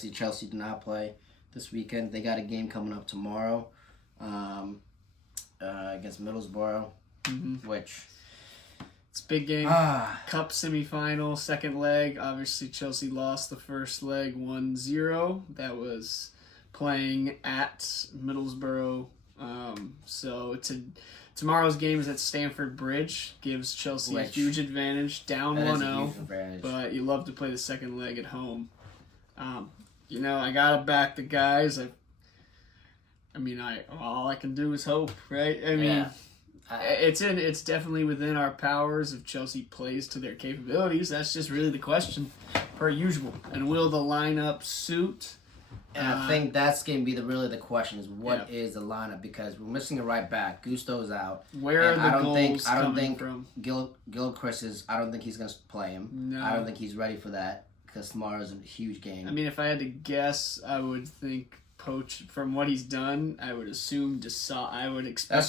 See, Chelsea did not play this weekend. They got a game coming up tomorrow against Middlesbrough, which it's a big game. Cup semi-final, second leg. Obviously, Chelsea lost the first leg 1-0. That was playing at Middlesbrough. So tomorrow's game is at Stamford Bridge. Gives Chelsea a huge advantage, down 1-0. But you love to play the second leg at home. I gotta back the guys. All I can do is hope, right? It's definitely within our powers if Chelsea plays to their capabilities. That's just really the question, per usual. And will the lineup suit? And I think that's going to be the question is what is the lineup, because we're missing a right back. Gusto's out. Where are the goals coming from? Gilchrist I don't think he's going to play him. No. I don't think he's ready for that because tomorrow's a huge game. If I had to guess, I would think Poach, from what he's done, I would assume I would expect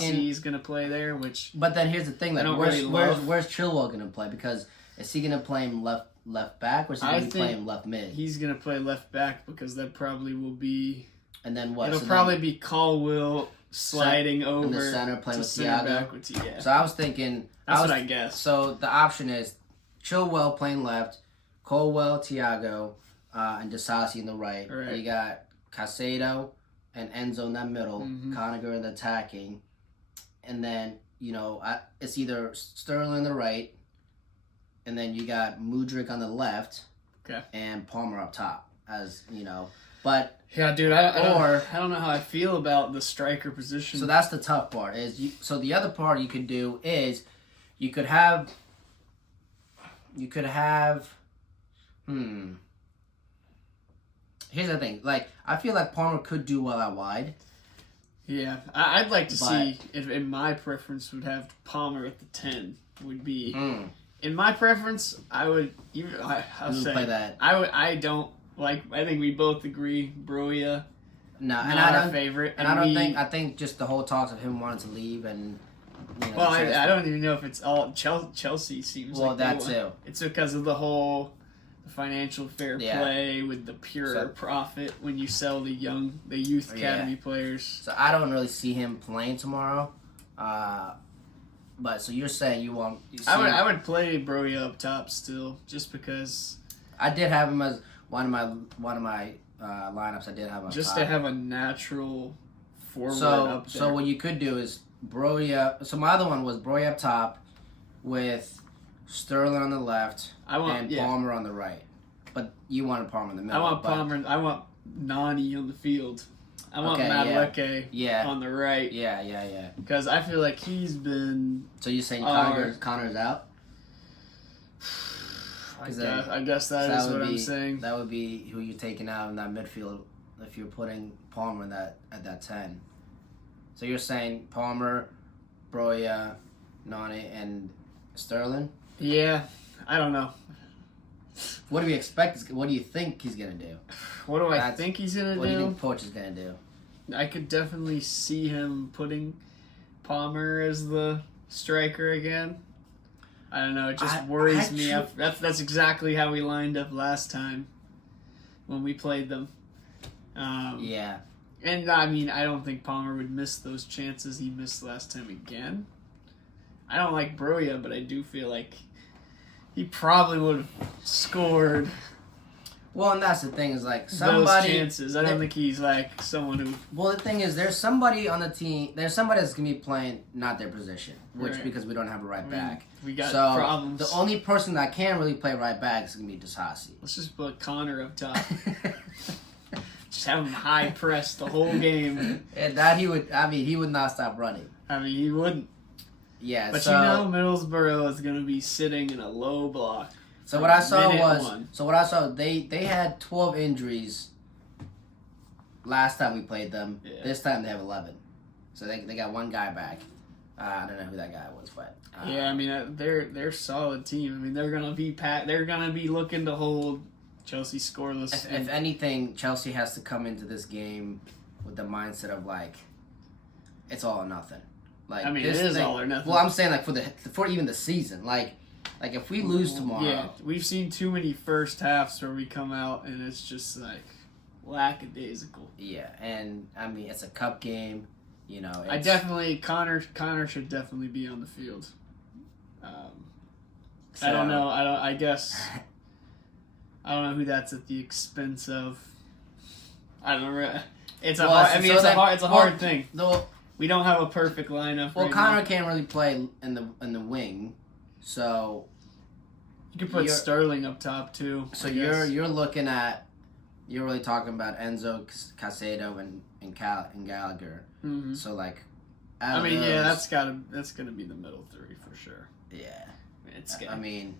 He's going to play there, But then here's the thing, where's Chilwell going to play? Because is he going to play him left back, or is he going to play him left mid? He's going to play left back because that probably will be... And then what? It'll probably be Colwill sliding over in the center, playing with Thiago. Yeah. So I was thinking... That's what I guess. So the option is Chilwell playing left, Colwill, Thiago, and Disasi in the right. You got Caicedo and Enzo in that middle, Conacher in the attacking. And then, it's either Sterling on the right, and then you got Mudryk on the left, and Palmer up top, But yeah, dude, I don't know how I feel about the striker position. So that's the tough part. So the other part you could do is you could have. Here's the thing. I feel like Palmer could do well out wide. Yeah, I'd like to see if in my preference would have Palmer at the 10 would be. In my preference, I would. I'll say play that. I don't like. I think we both agree. Broja. No, and not I our don't. favorite. And I don't think. I think just the whole talks of him wanting to leave and. I don't even know if it's all Chelsea seems. Well, that too. It's because of the whole financial fair play with the pure profit when you sell the youth academy players. So I don't really see him playing tomorrow. But so you're saying you want? I would play Broja up top still, just because. I did have him as one of my lineups. I did have him just to have a natural forward up there. So what you could do is Broja. So my other one was Broja up top with Sterling on the left and Palmer on the right. But you wanted Palmer in the middle. I want Palmer. I want Nani on the field. I want Madueke on the right. Yeah. Because I feel like he's been... So you're saying Connor's out? I guess that is what I'm saying. That would be who you're taking out in that midfield if you're putting Palmer at that 10. So you're saying Palmer, Broja, Nani, and Sterling? Yeah, I don't know. What do we expect? What do you think he's going to do? What do I think he's going to do? What do you think Poach is going to do? I could definitely see him putting Palmer as the striker again. I don't know. It just worries me. That's exactly how we lined up last time when we played them. Yeah. And, I don't think Palmer would miss those chances he missed last time again. I don't like Broja, but I do feel like he probably would have scored. Well, and that's the thing is somebody. Those chances. I don't think he's someone who. Well, the thing is, there's somebody on the team. There's somebody that's gonna be playing not their position, because we don't have a right back. We got problems. The only person that can really play right back is gonna be Disasi. Let's just put Connor up top. Just have him high press the whole game. And that he would. He would not stop running. He wouldn't. Yeah, but Middlesbrough is going to be sitting in a low block. So what I saw they had 12 injuries last time we played them. Yeah. This time they have 11. So they got one guy back. I don't know who that guy was, but they're a solid team. They're going to be they're going to be looking to hold Chelsea scoreless. If anything, Chelsea has to come into this game with the mindset of it's all or nothing. It is all or nothing. Well, I'm saying for even the season, Like, if we lose tomorrow... Yeah, we've seen too many first halves where we come out and it's just, like, lackadaisical. Yeah, and, I mean, it's a cup game, you know. Connor should definitely be on the field. I don't know. I guess... I don't know who that's at the expense of. I don't know. It's a hard thing. We don't have a perfect lineup. Well, Connor can't really play in the wing, so you could put Sterling up top too. So you're really talking about Enzo, Caicedo, and Gallagher. Mm-hmm. So like, that's gonna be the middle three for sure. Yeah, I mean,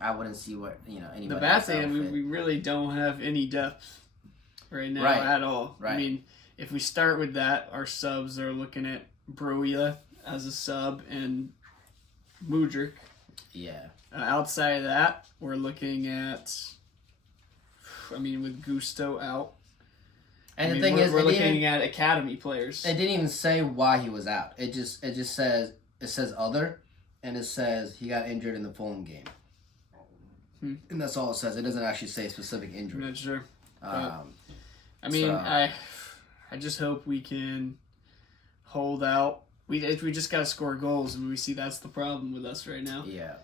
I wouldn't see what anybody. The bad thing, we really don't have any depth right now at all. Right. I mean, if we start with that, our subs are looking at Broia as a sub and Mudryk. Yeah. Outside of that, we're looking at. With Gusto out. And the thing is, we're looking at academy players. It didn't even say why he was out. It just says other, and it says he got injured in the Fulham game. And that's all it says. It doesn't actually say specific injury. I'm not sure. I just hope we can hold out. We just got to score goals, and we see that's the problem with us right now. Yeah.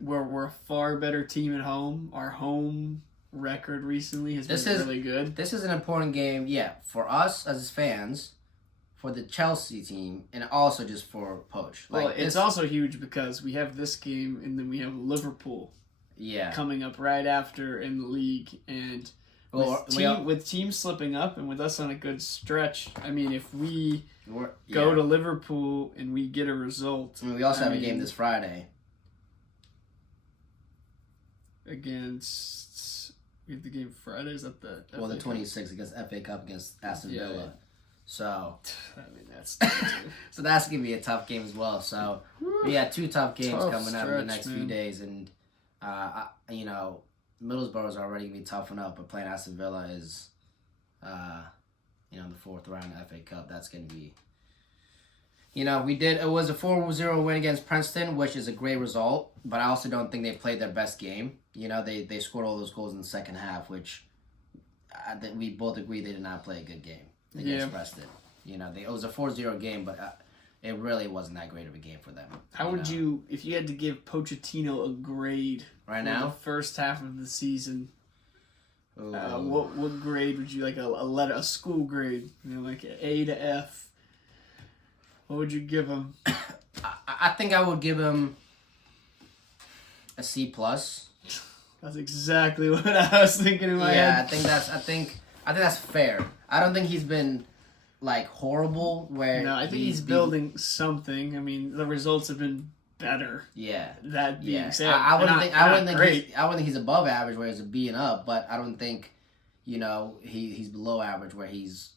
We're a far better team at home. Our home record recently has been really good. This is an important game, for us as fans, for the Chelsea team, and also just for Poach. It's also huge because we have this game, and then we have Liverpool coming up right after in the league. And with teams slipping up and with us on a good stretch, if we go to Liverpool and we get a result... we also have a game this Friday. We have the game Friday? Is that the... the 26th against FA Cup against Aston Villa. Yeah. So... that's... so that's going to be a tough game as well. So we got two tough games coming up in the next few days. And, Middlesbrough is already going to be toughened up, but playing Aston Villa is, the fourth round of FA Cup. That's going to be... it was a 4-0 win against Preston, which is a great result, but I also don't think they played their best game. They scored all those goals in the second half, which we both agree they did not play a good game against Preston. It was a 4-0 game, but it really wasn't that great of a game for them. How would you, if you had to give Pochettino a grade right now, the first half of the season? What grade would you a school grade? Like an A to F. What would you give him? I think I would give him a C+. That's exactly what I was thinking in my head. Yeah, I think that's fair. I don't think he's been horrible. I think he's building something. The results have been better. Yeah. That being said, I wouldn't think he's above average where he's a B and up, but I don't think he's below average where he's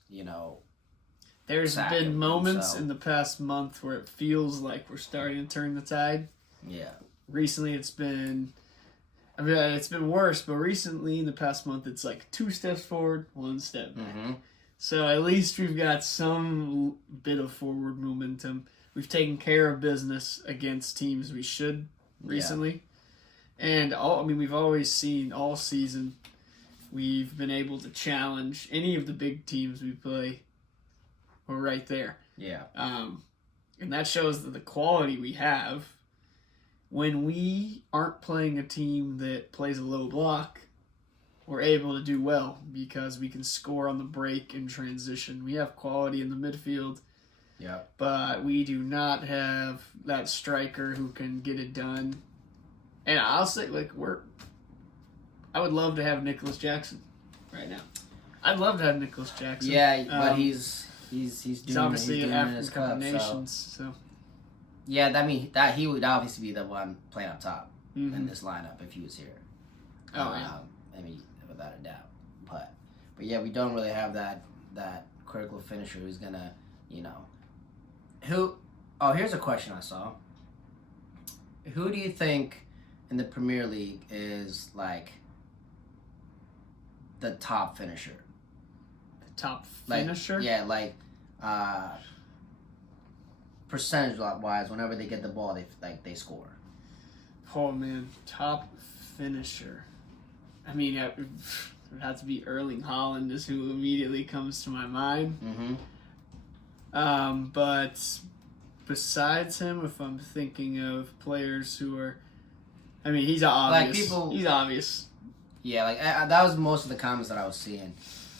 There's been moments in the past month where it feels like we're starting to turn the tide. Yeah. Recently, it's been worse, but recently in the past month, it's like 2 steps forward, 1 step back. Mm-hmm. So at least we've got some bit of forward momentum. We've taken care of business against teams we should recently. And we've always seen all season, we've been able to challenge any of the big teams we play. We're right there. Yeah. And that shows that the quality we have when we aren't playing a team that plays a low block, we're able to do well because we can score on the break and transition. We have quality in the midfield. Yeah. But we do not have that striker who can get it done. And I'll say, I would love to have Nicholas Jackson right now. I'd love to have Nicholas Jackson. Yeah, but he's obviously an African Cup of Nations, so. Yeah, that he would obviously be the one playing up top in this lineup if he was here. Oh yeah. Without a doubt. But yeah, we don't really have that critical finisher who's gonna, here's a question I saw. Who do you think in the Premier League is the top finisher? The top finisher? percentage-wise, whenever they get the ball, they score. Oh man, top finisher. I mean, it would have to be Erling Haaland is who immediately comes to my mind. But besides him, if I'm thinking of players who are, I mean, he's obvious. He's obvious. Yeah, that was most of the comments that I was seeing.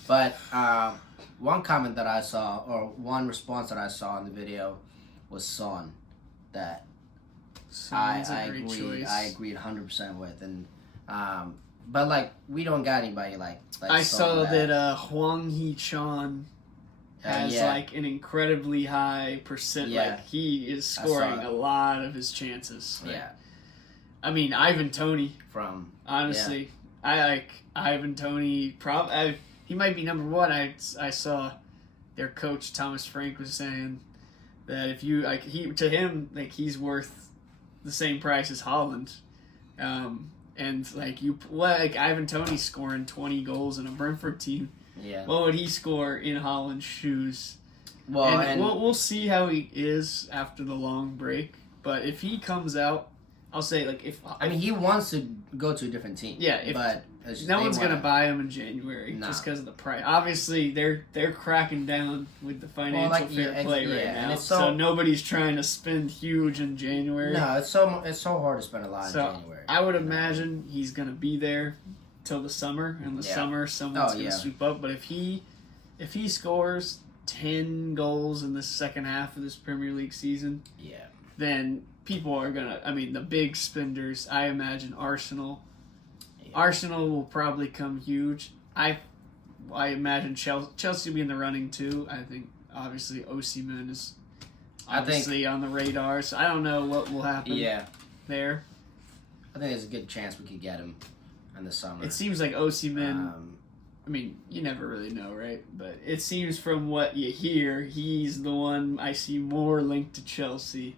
But one comment that I saw, or one response that I saw in the video, was Son. That I agreed 100% with, and but we don't got anybody like I saw that Hwang Hee-chan has an incredibly high percent. Like he is scoring a lot of his chances. Like, I mean Ivan Toney honestly. I like Ivan Toney. He might be number one. I saw their coach Thomas Frank was saying that if you to him he's worth the same price as Haaland, and Ivan Toney scoring 20 goals in a Brentford team. Yeah. What would he score in Haaland's shoes? Well, and we'll see how he is after the long break. But if he comes out, I'll say he wants to go to a different team. Yeah, but no one's gonna buy him in January just because of the price. Obviously, they're cracking down with the financial fair play right now, and so nobody's trying to spend huge in January. No, it's so hard to spend a lot in January. I would imagine he's gonna be there till the summer. In the summer, someone's gonna swoop up. But if he scores 10 goals in the second half of this Premier League season, then people are gonna. I mean, the big spenders. I imagine Arsenal. Arsenal will probably come huge. I imagine Chelsea will be in the running too. I think obviously Osimhen is obviously on the radar. So I don't know what will happen. There. I think there's a good chance we could get him in the summer. It seems like Osimhen. I mean, you never really know, right? But it seems from what you hear, he's the one I see more linked to Chelsea.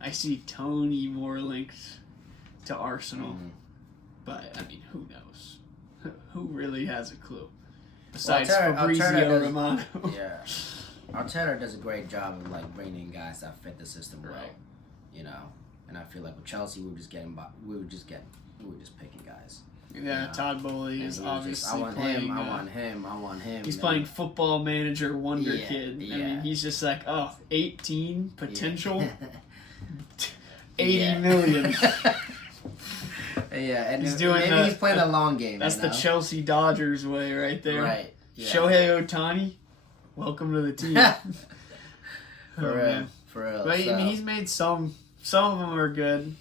I see Tony more linked to Arsenal. But, I mean, who knows? Who really has a clue? Besides Fabrizio Romano. Yeah. Arteta does a great job of, bringing in guys that fit the system well. Right. You know? And I feel like with Chelsea, we were just picking guys. Yeah, Todd Bowley is obviously playing. I want him. He's playing Football Manager Wonder Kid. I mean, he's just 18 potential, 80 million. And he's playing the long game. That's the Chelsea Dodgers way right there. Right. Yeah. Shohei Ohtani, welcome to the team. For real. But I mean, he's made some of them are good.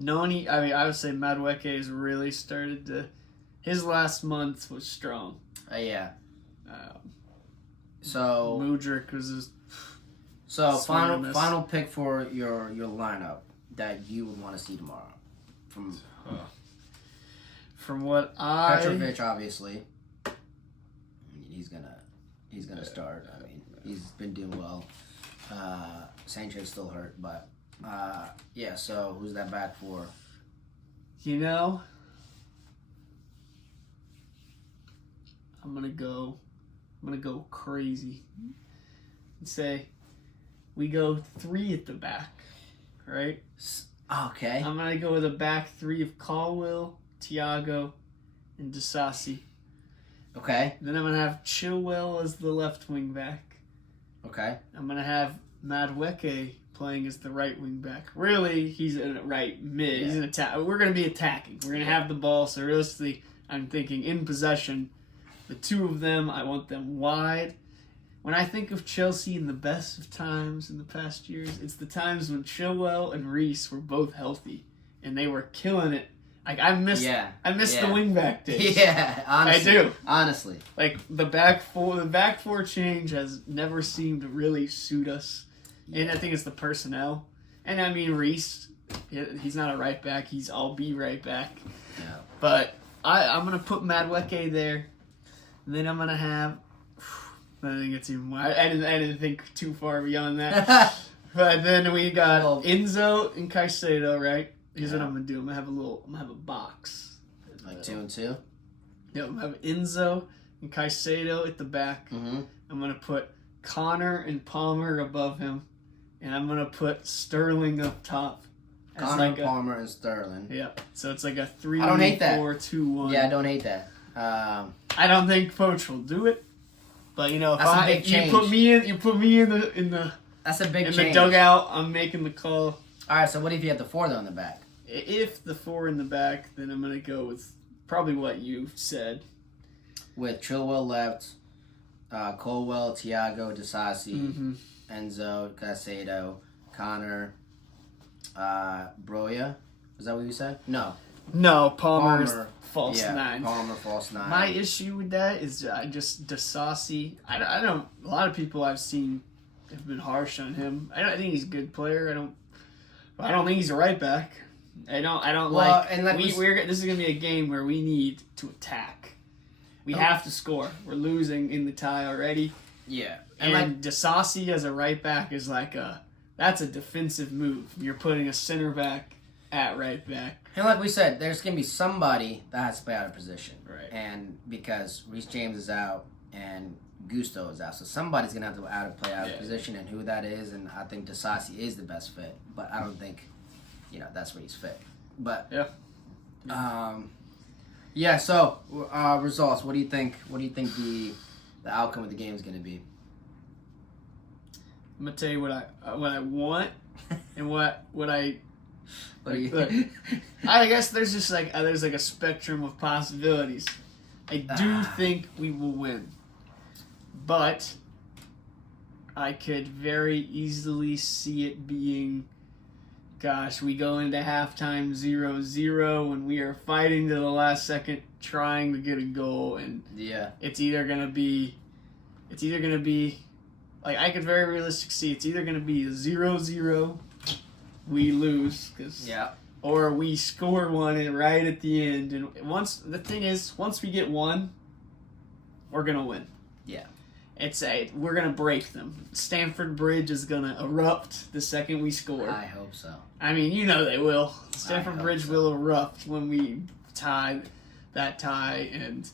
Noni, I would say Madueke has really started to. His last month was strong. So Mudryk was his. So final pick for your lineup that you would want to see tomorrow. From what Petrovic, obviously. He's gonna start. I mean, he's been doing well. Sancho's still hurt, but so who's that back for? You know, I'm gonna go crazy and say we go 3 at the back, right? Okay. I'm gonna go with a back 3 of Colwill, Thiago, and Disasi. Okay. Then I'm gonna have Chilwell as the left wing back. Okay. I'm gonna have Madueke playing as the right wing back. Really, he's in a right mid. He's an attack. We're gonna be attacking. We're gonna have the ball. So realistically, I'm thinking in possession. The 2 of them, I want them wide. When I think of Chelsea in the best of times in the past years, it's the times when Chilwell and Reece were both healthy and they were killing it. I miss the wingback days. Yeah, honestly. I do. Honestly. The back four change has never seemed to really suit us. And I think it's the personnel. And I mean Reece, he's not a right back, I'll be right back. Yeah. But I'm gonna put Madueke there. And then I'm gonna have I think it's even more. I didn't think too far beyond that. But then we got Enzo and Caicedo, right? Here's what I'm gonna do. I'm gonna have a box. 2 and 2? Yeah, I'm gonna have Enzo and Caicedo at the back. Mm-hmm. I'm gonna put Connor and Palmer above him. and I'm gonna put Sterling up top. Connor, Palmer, and Sterling. Yeah, so it's like a 3-4-2-1. I don't hate that. 4-2-1. Yeah, I don't hate that. I don't think Poach will do it, but you know, if change. you put me in the that's a big in change. the dugout, I'm making the call. All right, so what if you have the 4 though in the back? If the 4 in the back, then I'm gonna go with probably what you said. With Chilwell left, Colwell, Thiago, Disasi, Enzo, Caicedo, Connor, Broya. Is that what you said? No, Palmer's false 9. Palmer, false 9. My issue with that is just Disasi. I don't. A lot of people I've seen have been harsh on him. I think he's a good player. I don't think he's a right back. I don't this is gonna be a game where we need to attack. We have to score. We're losing in the tie already. Yeah, and Disasi as a right back is that's a defensive move. You're putting a center back at right back. And like we said, there's going to be somebody that has to play out of position. Right. And because Reece James is out and Gusto is out. So somebody's going to have to play out of position, and who that is. And I think Disasi is the best fit. But I don't think, that's where he's fit. But, so results. What do you think the outcome of the game is going to be? I'm going to tell you what I want and what I... Look, I guess there's just there's a spectrum of possibilities. I do think we will win, but I could very easily see it being, we go into halftime 0-0 and we are fighting to the last second trying to get a goal, and it's either gonna be I could very realistically see it's either gonna be a 0-0. We lose, or we score one right at the end. And once we get one, we're gonna win. Yeah, we're gonna break them. Stamford Bridge is gonna erupt the second we score. I hope so. I mean, they will. Stamford Bridge will erupt when we tie, and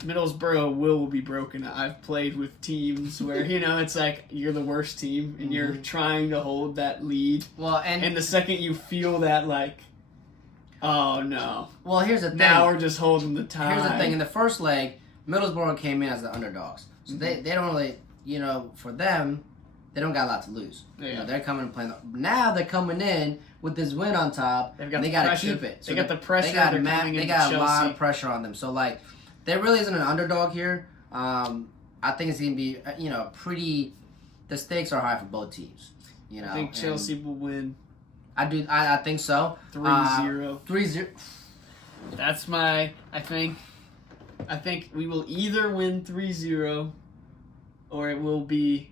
Middlesbrough will be broken. I've played with teams where, it's like you're the worst team and you're trying to hold that lead. Well, and the second you feel that, oh no. Well, here's the thing. Now we're just holding the tie. Here's the thing. In the first leg, Middlesbrough came in as the underdogs. So they don't really, for them, they don't got a lot to lose. Yeah. They're coming and playing. Now they're coming in with this win on top. They got to keep it. So they got the pressure. They got a lot of pressure on them. So, there really isn't an underdog here. I think it's going to be, pretty... The stakes are high for both teams. I think Chelsea will win. I do. I think so. 3-0. 3-0. That's my... I think we will either win 3-0 or it will be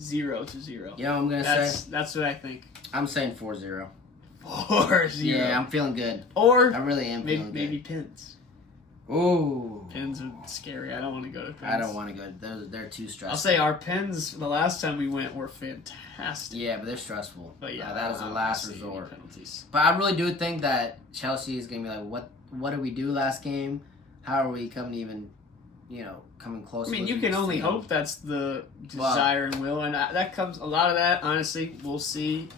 0-0. You know what I'm going to say? That's what I think. I'm saying 4-0. 4-0. Yeah, I'm feeling good. Or I really am feeling good. Maybe pins. Ooh. Pins are scary. I don't want to go to pins. I don't want to go. They're too stressful. I'll say our pins, the last time we went, were fantastic. Yeah, but they're stressful. But that is the last resort. Penalties. But I really do think that Chelsea is going to be like, what did we do last game? How are we coming close? I mean, you can only hope that's the desire and will. And that comes, a lot of that, honestly, we'll see.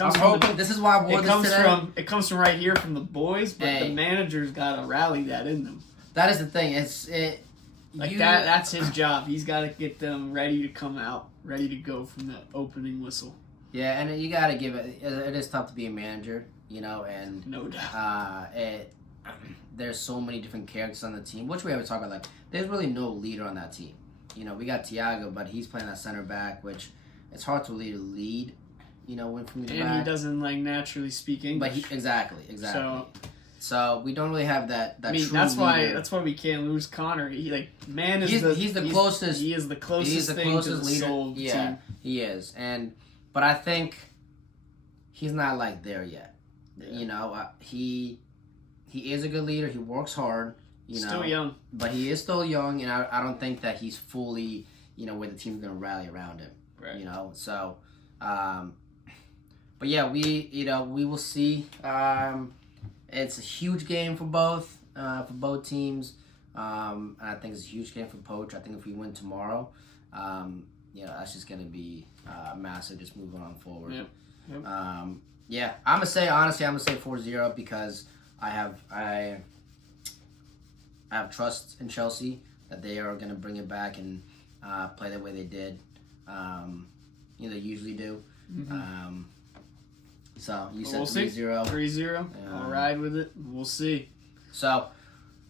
I'm hoping. This is why I wore this today. It comes from right here from the boys, but the manager's got to rally that in them. That is the thing. That's his job. He's got to get them ready to come out, ready to go from the opening whistle. Yeah, and you got to give it. It is tough to be a manager, and no doubt. There's so many different characters on the team, which we haven't talked about. There's really no leader on that team. We got Thiago, but he's playing that center back, which it's hard to lead. Went from the back. And he doesn't naturally speak English. But exactly. So we don't really have that. I mean, that's leader. why we can't lose Connor. He's the closest. He is the closest thing to the soul team. He is, but I think he's not there yet. Yeah. He is a good leader. He works hard. Still young, but he is still young, and I don't think that he's fully where the team's going to rally around him. Right. So. But yeah, we will see. It's a huge game for both teams. And I think it's a huge game for Poach. I think if we win tomorrow, that's just gonna be massive. Just moving on forward. Yep. Yeah, I'm gonna say 4-0 because I have trust in Chelsea that they are gonna bring it back and play the way they did. They usually do. Mm-hmm. So you said we'll 3-0. 3-0. I'll ride with it. We'll see. So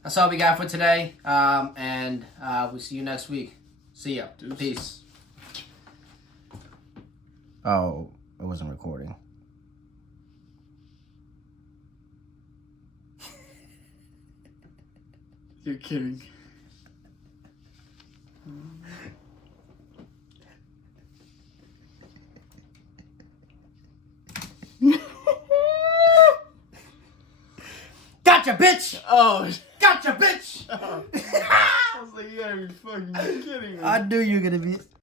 that's all we got for today. And we'll see you next week. See ya. Deuces. Peace. Oh, it wasn't recording. You're kidding. Gotcha, bitch! Oh, Gotcha, bitch! I was like, you gotta be fucking kidding me. I knew you were gonna be.